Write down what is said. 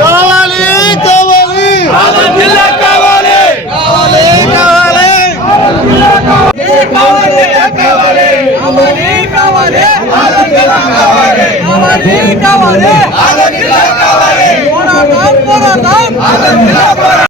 రావాలంటే కావాలి. జిల్లా కావాలి. కావాలి కావాలి. జిల్లా కావాలి. కావాలి కావాలి. కావాలి కావాలి. కావాలి కావాలి. కావాలి కావాలి. పోరాడదాం